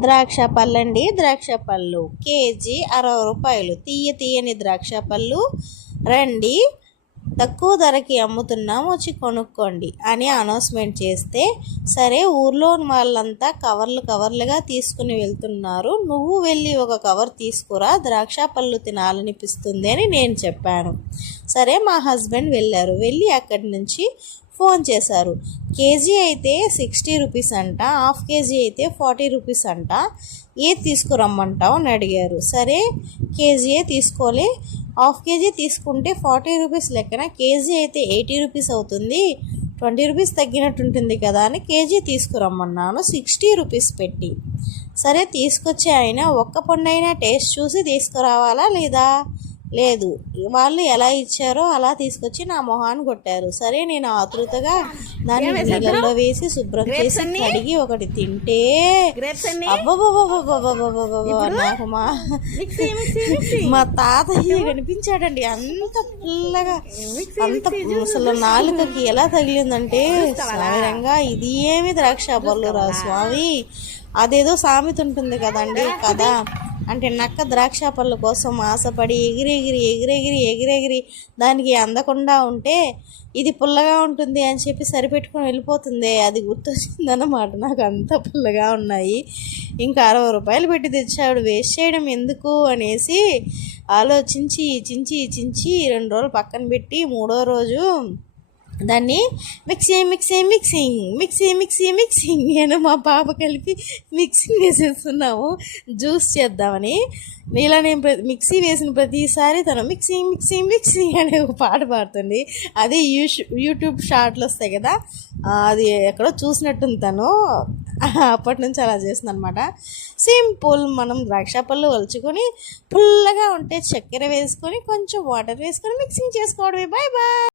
ద్రాక్ష పళ్ళండి. ద్రాక్ష పళ్ళు కేజీ అరవై రూపాయలు. తీయ తీయని ద్రాక్ష పళ్ళు. రండి. తక్కువ ధరకి అమ్ముతున్నాం వచ్చి కొనుక్కోండి అని అనౌన్స్మెంట్ చేస్తే సరే ఊర్లో వాళ్ళంతా కవర్లు కవర్లుగా తీసుకుని వెళ్తున్నారు నువ్వు వెళ్ళి ఒక కవర్ తీసుకురా ద్రాక్ష పళ్ళు తినాలనిపిస్తుంది అని నేను చెప్పాను. సరే మా హస్బెండ్ వెళ్ళారు వెళ్ళి అక్కడి నుంచి ఫోన్ చేశారు. కేజీ అయితే సిక్స్టీ రూపీస్ అంట హాఫ్ కేజీ అయితే ఫార్టీ రూపీస్ అంట ఏ తీసుకురమ్మంటావు అని అడిగారు. సరే కేజీయే తీసుకోలే హాఫ్ కేజీ తీసుకుంటే ఫార్టీ రూపీస్ లెక్కన కేజీ అయితే ఎయిటీ రూపీస్ అవుతుంది. ట్వంటీ రూపీస్ తగ్గినట్టు ఉంటుంది కదా అని కేజీ తీసుకురమ్మన్నాను సిక్స్టీ రూపీస్ పెట్టి. సరే తీసుకొచ్చి ఆయన ఒక్క పండైనా టేస్ట్ చూసి తీసుకురావాలా లేదా? లేదు. వాళ్ళు ఎలా ఇచ్చారో అలా తీసుకొచ్చి నా మొహాన్ని కొట్టారు. సరే నేను ఆతృతగా దాన్ని నీళ్ళలో వేసి శుభ్రం చేసి కడిగి ఒకటి తింటే నాకు మా మా తాతయ్య కనిపించాడండి. అంత పిల్లగా అంత అసలు నాలుకకి ఎలా తగిలిందంటే సాగరంగా ఇది ఏమి ద్రాక్ష బల్లురా స్వామి? అదేదో సామెత ఉంటుంది కదండి కదా? అంటే నక్క ద్రాక్ష పళ్ళ కోసం ఆశపడి ఎగిరెగిరి ఎగిరెగిరి ఎగిరెగిరి దానికి అందకుండా ఉంటే ఇది పుల్లగా ఉంటుంది అని చెప్పి సరిపెట్టుకొని వెళ్ళిపోతుంది. అది గుర్తొచ్చిందన్నమాట. నాకు అంత పుల్లగా ఉన్నాయి. ఇంకా అరవై రూపాయలు పెట్టి తెచ్చాడు. వేస్ట్ చేయడం ఎందుకు అనేసి ఆలోచించి చించి చించి రెండు రోజులు పక్కన పెట్టి మూడో రోజు దాన్ని mixie mixie mixing mixie mixie mixing నేను మా పాప కలిపి మిక్సింగ్ వేసేస్తున్నాము జ్యూస్ చేద్దామని. ఇలా నేను మిక్సీ వేసిన ప్రతిసారి తను మిక్సింగ్ మిక్సింగ్ మిక్సింగ్ అనే ఒక పాట పాడుతుంది. అది యూష్ యూట్యూబ్ షార్ట్లు వస్తాయి కదా. అది ఎక్కడో చూసినట్టుంది తను. అప్పటి నుంచి అలా చేస్తుంది అనమాట సింపుల్ మనం ద్రాక్ష పళ్ళు వలుచుకొని పుల్లగా ఉంటే చక్కెర వేసుకొని కొంచెం వాటర్ వేసుకొని మిక్సింగ్ చేసుకోవడమే. Bye bye